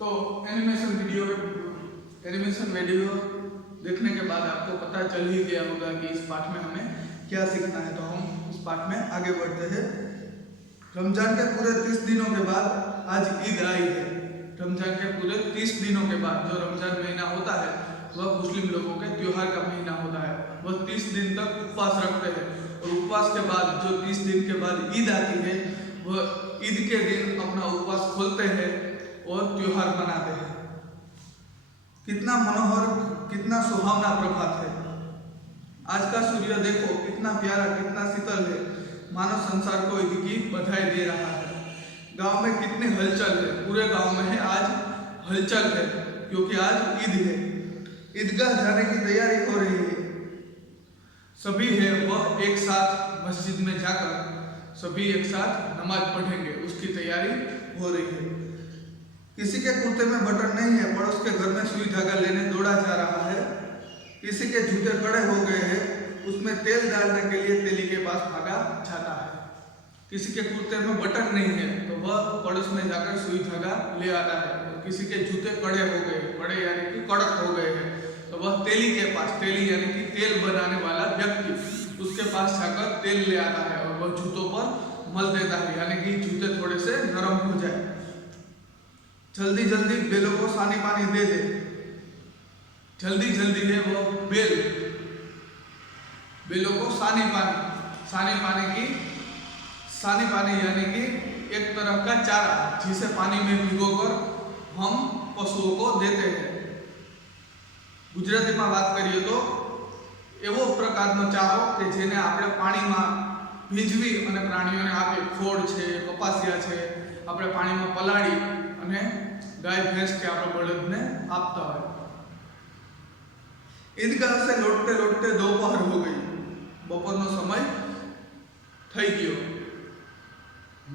तो animation video देखने के बाद आपको पता चल ही गया होगा कि इस पाठ में हमें क्या सीखना है। तो हम इस पाठ में आगे बढ़ते हैं। रमजान के पूरे 30 दिनों के बाद आज ईद आई है। रमजान के पूरे 30 दिनों के बाद जो रमजान महीना होता है वह मुस्लिम लोगों के त्योहार का महीना होता है। वह 30 दिन तक उपवास रखते हैं और उपवास के बाद जो 30 दिन के बाद ईद आती है वह ईद के दिन अपना उपवास खोलते हैं और त्योहार मनाते हैं। कितना मनोहर, कितना सुहावना प्रभात है। आज का सूर्य देखो कितना प्यारा, कितना शीतल है, मानव संसार को ईद की बधाई दे रहा है। गांव में कितनी हलचल है, पूरे गांव में है आज हलचल है क्योंकि आज ईद है। ईदगाह जाने की तैयारी हो रही है। सभी है वह एक साथ मस्जिद में जाकर सभी एक साथ नमाज पढ़ेंगे, उसकी तैयारी हो रही है। किसी के कुर्ते में बटन नहीं है, पड़ोस के घर में सुई धागा लेने दौड़ा जा रहा है। किसी के जूते कड़े हो गए हैं, उसमें तेल डालने के लिए तेली के पास भागा जाता है। किसी के कुर्ते में बटन नहीं है तो वह पड़ोस में जाकर सुई धागा ले आता है। और किसी के जूते कड़े हो गए, कड़े यानी कि कड़क हो गए हैं, तो वह तेली के पास, तेली यानी कि तेल बनाने वाला व्यक्ति, उसके पास जाकर तेल ले आता है और वह जूतों पर मल देता है यानी कि जूते थोड़े से नरम हो जाए। जल्दी जल्दी बेलों को सानी पानी दे दे। जल्दी जल्दी है वो बेलों को सानी पानी यानी कि एक तरह का चारा जिसे पानी में भिगोकर हम पशुओं को देते हैं। गुजराती में बात करिए तो एवो प्रकारનો ચારો કે જેને આપણે પાણીમાં ભીજવી અને પ્રાણીઓને આપે, ખોડ છે, કપાસિયા છે, આપણે પાણીમાં પલાળી અને ગાય ભેંસ કે આપણા બળદને આપતા હોય। ईदगाह से लौटते लौटते दोपहर हो गई, बपोरનો समय થઈ ગયો।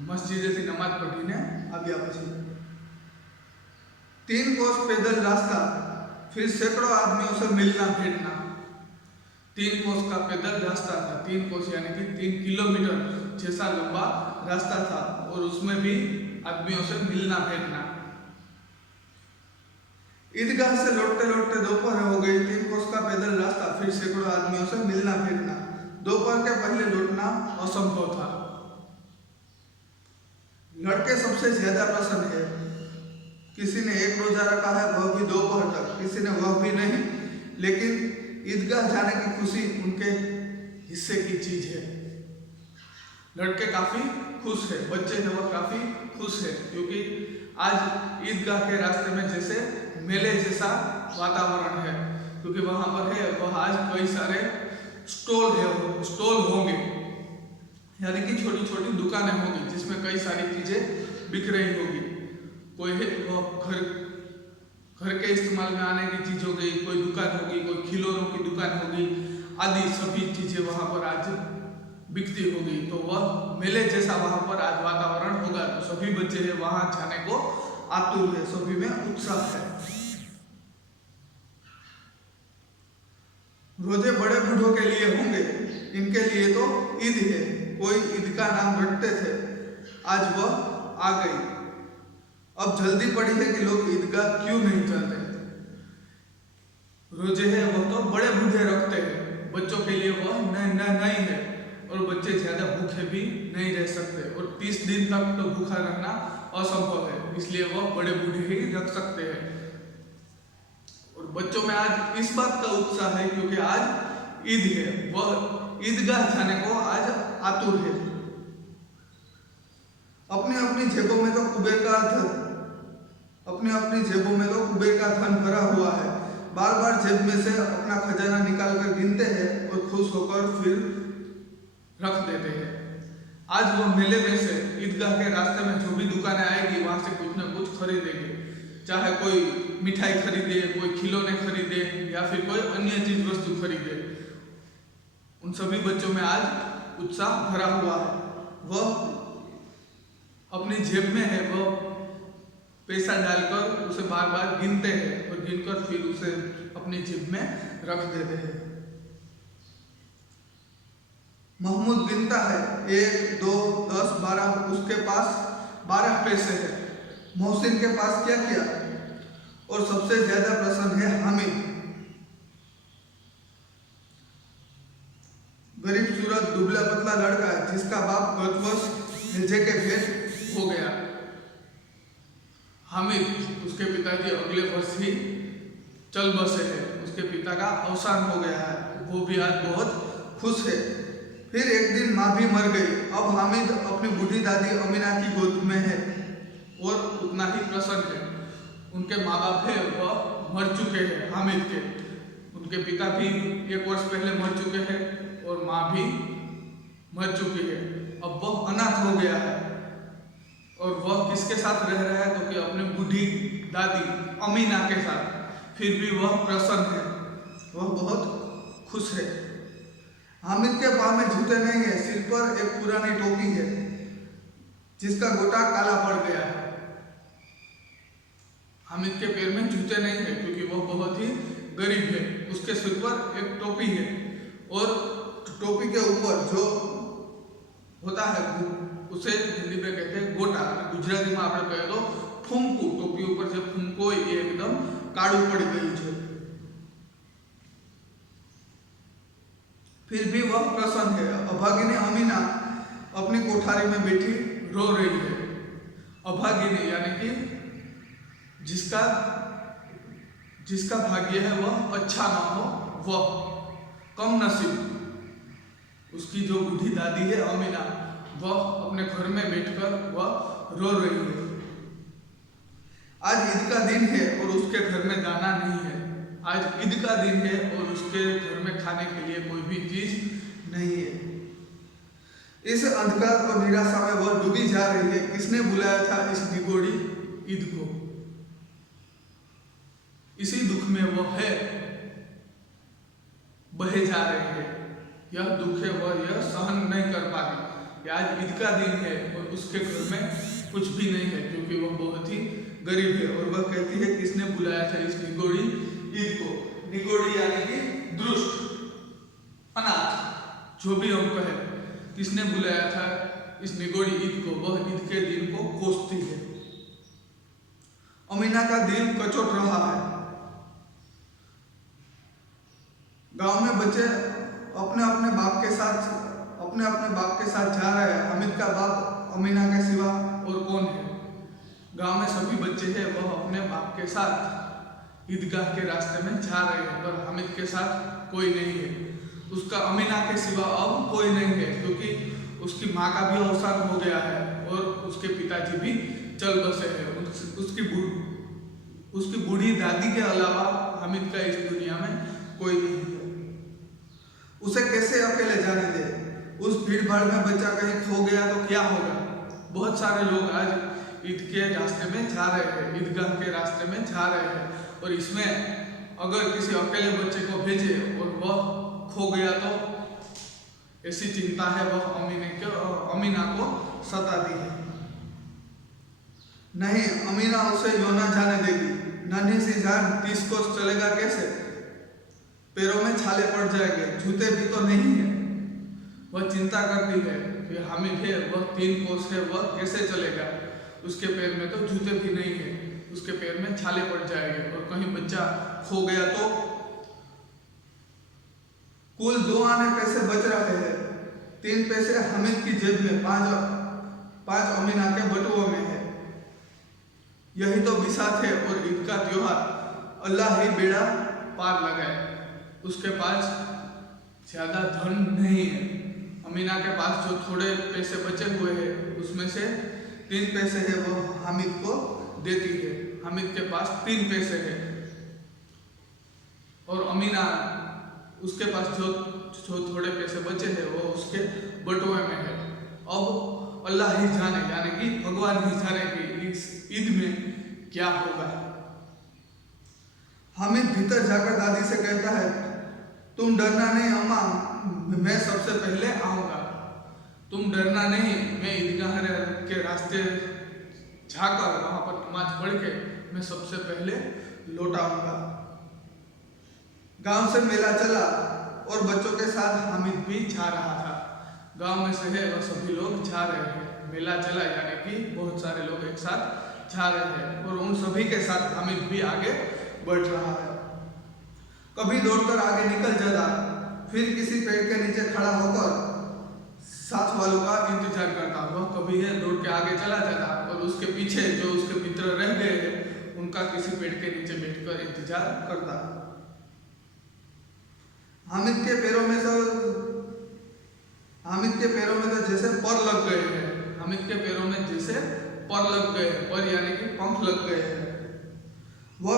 मस्जिदेથી नमाज पढ़ीने આવ્યા પછી 3 कोस पैदल रास्ता, फिर सैकड़ों आदमियों से मिलना भेंटना। 3 कोस का पैदल रास्ता था। 3 कोस यानी कि 3 किलोमीटर जैसा लंबा रास्ता था और उसमें भी आदमियों से मिलना भेंटना। ईदगाह से लौटते लौटते दोपहर हो गई, 3 कोस का पैदल रास्ता, फिर सैकड़ों आदमियों से मिलना भेंटना। दोपहर के पहले लौटना असंभव था। लड़के सबसे ज्यादा प्रसन्न है। किसी ने एक रोजा रखा है, वह भी दोपहर तक, किसी ने वह भी नहीं, लेकिन ईदगाह जाने की खुशी उनके हिस्से की चीज है। लड़के काफी खुश है, बच्चे जो वह काफी खुश है क्योंकि आज ईदगाह के रास्ते में जैसे मेले जैसा वातावरण है, क्योंकि वहां पर है वह आज कई सारे स्टॉल होंगे यानी कि छोटी छोटी दुकानें होंगी जिसमें कई सारी चीजें बिक रही होगी। कोई है वो घर के इस्तेमाल में आने की चीज हो गई, कोई दुकान होगी, कोई खिलौनों की दुकान होगी, आदि सभी चीजें वहां पर आज बिकती होगी। तो वह मेले जैसा वहां पर आज वातावरण होगा। तो सभी बच्चे हैं वहां जाने को आतुर है, सभी में उत्साह है। रोजे बड़े बूढ़ों के लिए होंगे, इनके लिए तो ईद है। कोई ईद का नाम रखते थे, आज वह आ गई। अब जल्दी पड़ी है कि लोग ईदगाह क्यों नहीं चलते। रोजे है वह तो बड़े बूढ़े रखते हैं, बच्चों के लिए वह नहीं है और बच्चे ज्यादा भूखे भी नहीं रह सकते और 30 दिन तक तो भूखा रहना असंभव है, इसलिए वह बड़े बूढ़े ही रख सकते हैं। और बच्चों में आज इस बात का उत्साह है क्योंकि आज ईद है, वह ईदगाह जाने को आज आतुर है। अपनी अपनी जेबों में तो कुबेर का धन भरा हुआ है। बार बार जेब में से अपना खजाना निकाल कर गिनते हैं और खुश होकर फिर रख देते हैं। आज वो मेले में से ईदगाह के रास्ते में जो भी दुकानें आएगी वहां से कुछ न कुछ खरीदेंगे, चाहे कोई मिठाई खरीदे, कोई खिलौने खरीदे या फिर कोई अन्य चीज वस्तु खरीदे। उन सभी बच्चों में आज उत्साह भरा हुआ है। वह अपनी जेब में है, वह पैसा डालकर उसे बार बार गिनते हैं और गिनकर फिर उसे अपनी जेब में रख देते हैं। महमूद गिनता है 1, 2, 10, 12, उसके पास 12 पैसे है। मोहसिन के पास क्या किया? और सबसे ज्यादा प्रसन्न है हामिद। गरीब सूरत दुबला पतला लड़का जिसका बाप गत वर्ष हिलजे के भेंट हो गया। हामिद उसके पिताजी अगले वर्ष ही चल बसे हैं, उसके पिता का अवसान हो गया है, वो भी आज बहुत खुश है। फिर एक दिन माँ भी मर गई। अब हामिद अपनी बूढ़ी दादी अमीना की गोद में है और उतना ही प्रसन्न है। उनके माँ बाप है वह मर चुके हैं हामिद के, उनके पिता भी 1 वर्ष पहले मर चुके हैं और माँ भी मर चुकी है। अब वह अनाथ हो गया है और वह किसके साथ रह रहा है तो कि अपनी बूढ़ी दादी अमीना के साथ। फिर भी वह प्रसन्न है, वह बहुत खुश है। हामिद के पाँव में जूते नहीं है, सिर पर एक पुरानी टोपी है जिसका गोटा काला पड़ गया है। हामिद के पैर में जूते नहीं है क्योंकि वह बहुत ही गरीब है। उसके सिर पर एक टोपी है और टोपी के ऊपर जो होता है उसे हिंदी में कहते हैं गोटा, गुजराती में આપણે कहे तो फूंकू। टोपी ऊपर से फूंको ये एकदम काड़ू पड़ गई है। फिर भी वह प्रसन्न है। अभागिनी अमीना अपनी कोठारी में बैठी रो रही है। अभागिनी यानी कि जिसका भाग्य है वह अच्छा ना हो, वह कम नसीब। उसकी जो बूढ़ी दादी है अमीना, वह अपने घर में बैठकर वह रो रही है। आज ईद का दिन है और उसके घर में दाना नहीं है। आज ईद का दिन है और उसके घर में खाने के लिए कोई भी चीज नहीं है। इस अंधकार और निराशा में वह डूबी जा रही है। किसने बुलाया था इस निगोड़ी ईद को? इसी दुख में वह है, बहे जा रही है। यह दुख है वह यह सहन नहीं कर पाती। आज ईद का दिन है और उसके घर में कुछ भी नहीं है क्योंकि वह बहुत ही गरीब है। और वह कहती है किसने बुलाया था इस निगोड़ी ईद को? निगोड़ी यानी कि दुष्ट, अनाथ, जो भी हम कहें, किसने बुलाया था इस निगोड़ी ईद को? वह ईद के दिन को कोसती है। अमीना का दिल कचोट रहा है। गांव में बच्चे अपने अपने बाप के साथ जा रहे हैं। हामिद का बाप अमीना के सिवा और कौन है? गांव में सभी बच्चे हैं वह अपने बाप के साथ ईदगाह के रास्ते में जा रहे हैं, पर हामिद के साथ कोई नहीं है। उसका अमीना के सिवा अब कोई नहीं है क्योंकि उसकी माँ का भी अवसान हो गया है और उसके पिताजी भी चल बसे हैं। उसकी बूढ़ी दादी के अलावा हामिद का इस दुनिया में कोई नहीं है। उसे कैसे अकेले जाने दे? उस भीड़ भाड़ में बच्चा कहीं खो गया तो क्या होगा? बहुत सारे लोग आज ईद के रास्ते में जा रहे हैं, ईदगाह के रास्ते में जा रहे हैं और इसमें अगर किसी अकेले बच्चे को भेजे और वह खो गया तो ऐसी चिंता है वह अमीना को सताती है। नहीं, अमीना उसे यूं ना जाने देगी। नन्ही सी जान 30 कोस चलेगा कैसे? पैरों में छाले पड़ जाएंगे, जूते भी तो नहीं है। वह चिंता करती है कि हामिद है वह 3 कोस है, वह कैसे चलेगा? उसके पैर में तो जूते भी नहीं है, उसके पैर में छाले पड़ जाएंगे और कहीं बच्चा खो गया तो। कुल 2 आने पैसे बच रहे हैं। 3 पैसे हामिद की जेब में, 5 अमीना के बटुओं में है। यही तो बिसात है और ईद का त्योहार। अल्लाह ही बेड़ा पार लगाए। उसके पास ज्यादा धन नहीं है। अमीना के पास जो थोड़े पैसे बचे हुए हैं उसमें से 3 पैसे है वो हामिद को देती है। हामिद के पास 3 पैसे है और अमीना उसके पास जो थोड़े पैसे बचे हैं वो उसके बटुए में है। अब अल्लाह ही जाने, यानी कि भगवान ही जाने कि इस ईद में क्या होगा। हामिद भीतर जाकर दादी से कहता है, तुम डरना नहीं अम्मा, मैं सबसे पहले आऊंगा। तुम डरना नहीं, मैं ईदगाह के रास्ते जाकर वहां पर नमाज पढ़ के मैं सबसे पहले लौट आऊंगा। गांव से मेला चला और बच्चों के साथ हामिद भी जा रहा था। गांव में से है वह सभी लोग जा रहे हैं। मेला चला यानी कि बहुत सारे लोग एक साथ जा रहे हैं और उन सभी के साथ हामिद भी आगे बढ़ रहा है। कभी दौड़कर आगे निकल जाता, फिर किसी पेड़ के नीचे खड़ा होकर साथ वालों का इंतजार करता। वह कभी है दौड़ के आगे चला जाता और उसके पीछे जो उसके मित्र रह गए हैं उनका किसी पेड़ के नीचे बैठकर इंतजार करता। हामिद के पैरों में तो जैसे पर लग गए हैं। हामिद के पैरों में जैसे पर लग गए हैं, पर यानी कि पंख लग गए हैं। वह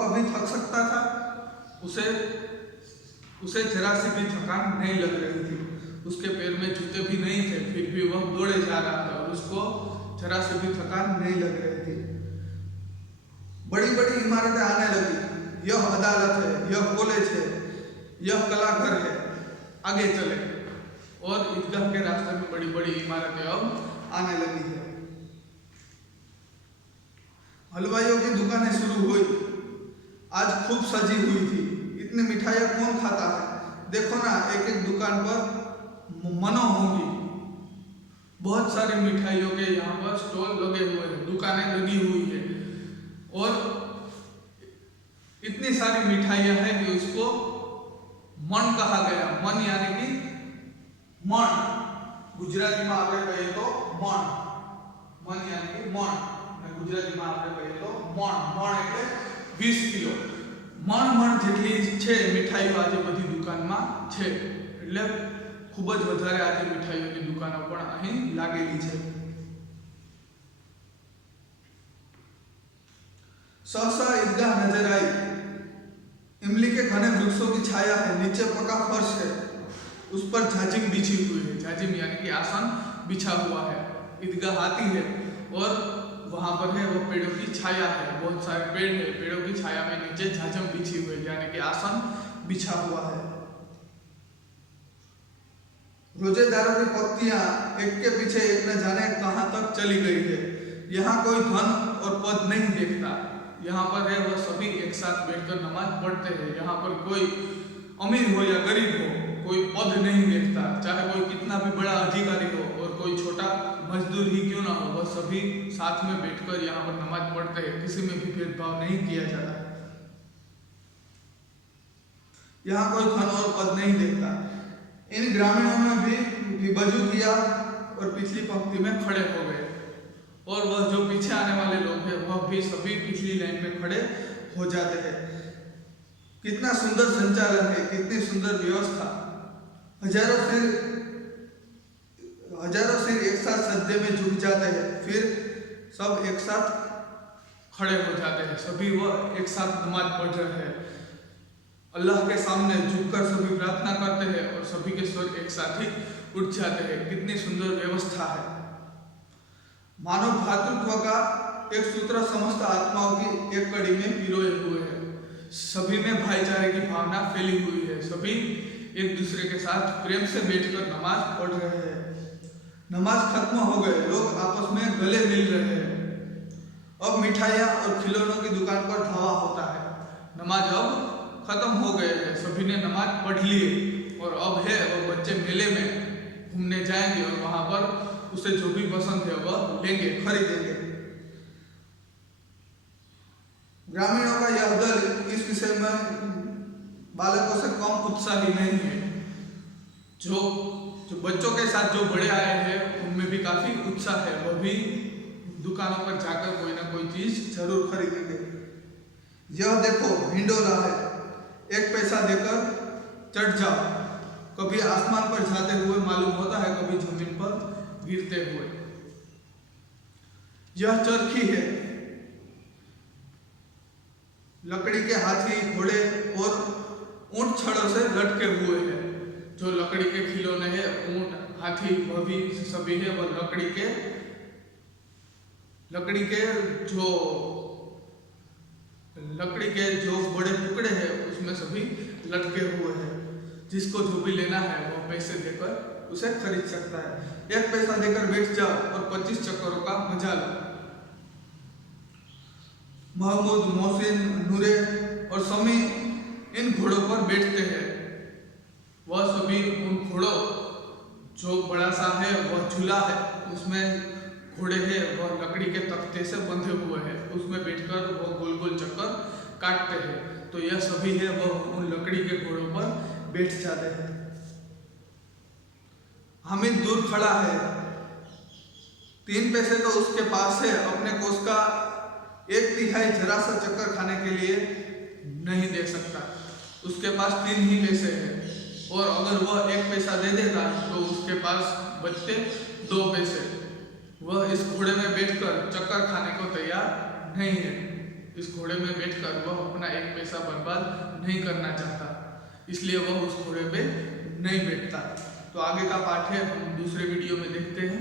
कभी थक सकता था, उसे जरा सी भी थकान नहीं लग रही थी। उसके पैर में जूते भी नहीं थे, फिर भी वह दौड़े जा रहा था और उसको जरा सी भी थकान नहीं लग रही थी। बड़ी बड़ी इमारतें आने लगी। यह अदालत है, यह कॉलेज है, यह कला घर है, आगे चले। और ईदगाह के रास्ते में बड़ी बड़ी इमारतें अब आने लगी है। हलवाइयों की दुकानें शुरू हुई, आज खूब सजी हुई थी। इतनी मिठाइयाँ कौन खाता है? देखो ना, एक एक दुकान पर मनो होंगी। बहुत सारी मिठाइयों के यहाँ पर स्टॉल लगे हुए हैं, दुकानें लगी हुई है और इतनी सारी मिठाइयाँ हैं कि उसको मन कहा गया। मन यानी कि मन, गुजराती में આપણે કહીએ તો મણ, मन यानी कि मण, गुजराती में આપણે કહીએ તો મણ, મણ એટલે 20 કિલો। મણ જેટલી છે મીઠાઈઓ આજે બધી દુકાનમાં છે, એટલે ખૂબ જ વધારે આજે મીઠાઈઓની દુકાનો પણ અહીં લાગેલી છે। सहसा ईदगाह नजर आई। इमली के घने वृक्षों की छाया है, नीचे पका फर्श है, उस पर झाजिम बिछी हुई है। झाजिम यानी कि आसन बिछा हुआ है। ईदगाह आती है और वहां पर है वो पेड़ों की छाया है, बहुत सारे पेड़ है, पेड़ों की छाया में नीचे झाजिम बिछी हुई है यानी कि आसन बिछा हुआ है। रोजेदारों की पत्तियां एक के पीछे एक न जाने कहां तक चली गई है। यहाँ कोई धन और पद नहीं देखता। यहाँ पर है वह सभी एक साथ बैठकर नमाज पढ़ते हैं। यहाँ पर कोई अमीर हो या गरीब हो, कोई पद नहीं देखता, चाहे कोई कितना भी बड़ा अधिकारी हो और कोई छोटा मजदूर ही क्यों ना हो, वह सभी साथ में बैठकर यहाँ पर नमाज पढ़ते हैं। किसी में भी भेदभाव नहीं किया जाता। यहाँ कोई धन और पद नहीं देखता। इन ग्रामीणों ने भी वजू किया और पिछली पंक्ति में खड़े हो गए और वह जो पीछे आने वाले लोग हैं वह भी सभी पिछली लाइन में खड़े हो जाते हैं। कितना सुंदर संचालन है, कितनी सुंदर व्यवस्था। हजारों सिर एक साथ सज्जे में झुक जाते हैं, फिर सब एक साथ खड़े हो जाते हैं। सभी वह एक साथ नमाज पढ़ रहे हैं। अल्लाह के सामने झुककर सभी प्रार्थना करते हैं और सभी के स्वर एक साथ ही उठ जाते हैं। कितनी सुंदर व्यवस्था है। मानव भातृत्व का एक सूत्र समस्त आत्माओं की एक कड़ी में पिरोए हुए है। सभी में भाईचारे की भावना फैली हुई है। सभी एक दूसरे के साथ प्रेम से बैठकर नमाज पढ़ रहे हैं। नमाज खत्म हो गए, लोग आपस में गले मिल रहे हैं। अब मिठाइयाँ और खिलौनों की दुकान पर धावा होता है। नमाज अब खत्म हो गए हैं, सभी ने नमाज पढ़ लिए और अब है वो बच्चे मेले में घूमने जाएंगे और वहां पर उसे जो भी पसंद है वह लेंगे, खरीदेंगे। ग्रामीणों का यह दल इस विषय में बालकों से कम उत्साही नहीं है। जो बच्चों के साथ जो बड़े आए हैं उनमें भी काफी उत्साह है। वह भी दुकानों पर जाकर कोई ना कोई चीज जरूर खरीदेंगे। यह देखो हिंडोला है, 1 पैसा देकर चढ़ जाओ। कभी आसमान पर जाते हुए मालूम होता है, कभी जमीन पर गिरते हुए। यह चरखी है, लकड़ी के हाथी, घोड़े और ऊंट छड़ों से लटके हुए हैं। जो लकड़ी के खिलौने हैं, ऊंट, हाथी, वह भी सभी है वह लकड़ी के जो बड़े टुकड़े हैं उसमें सभी लटके हुए हैं। जिसको जो भी लेना है वो पैसे देकर उसे खरीद सकता है। 1 पैसा देकर बैठ जाओ और 25 चक्करों का मजा लो। महमूद, मोहसिन, नूरे और समी इन घोड़ों पर बैठते हैं। वह सभी उन घोड़ों, जो बड़ा सा है वह झूला है, उसमें घोड़े हैं वह लकड़ी के तख्ते से बंधे हुए हैं, उसमें बैठकर वह गोल गोल चक्कर काटते हैं। तो यह सभी है वह उन लकड़ी के घोड़ों पर बैठ जाते हैं। हामिद दूर खड़ा है, 3 पैसे तो उसके पास है, अपने कोष का 1/3 जरा सा चक्कर खाने के लिए नहीं दे सकता। उसके पास 3 ही पैसे हैं और अगर वह 1 पैसा दे देता तो उसके पास बचते 2 पैसे। वह इस घोड़े में बैठकर चक्कर खाने को तैयार नहीं है। इस घोड़े में बैठकर वह अपना 1 पैसा बर्बाद नहीं करना चाहता, इसलिए वह उस घोड़े पे नहीं बैठता। तो आगे का पाठ है हम दूसरे वीडियो में देखते हैं।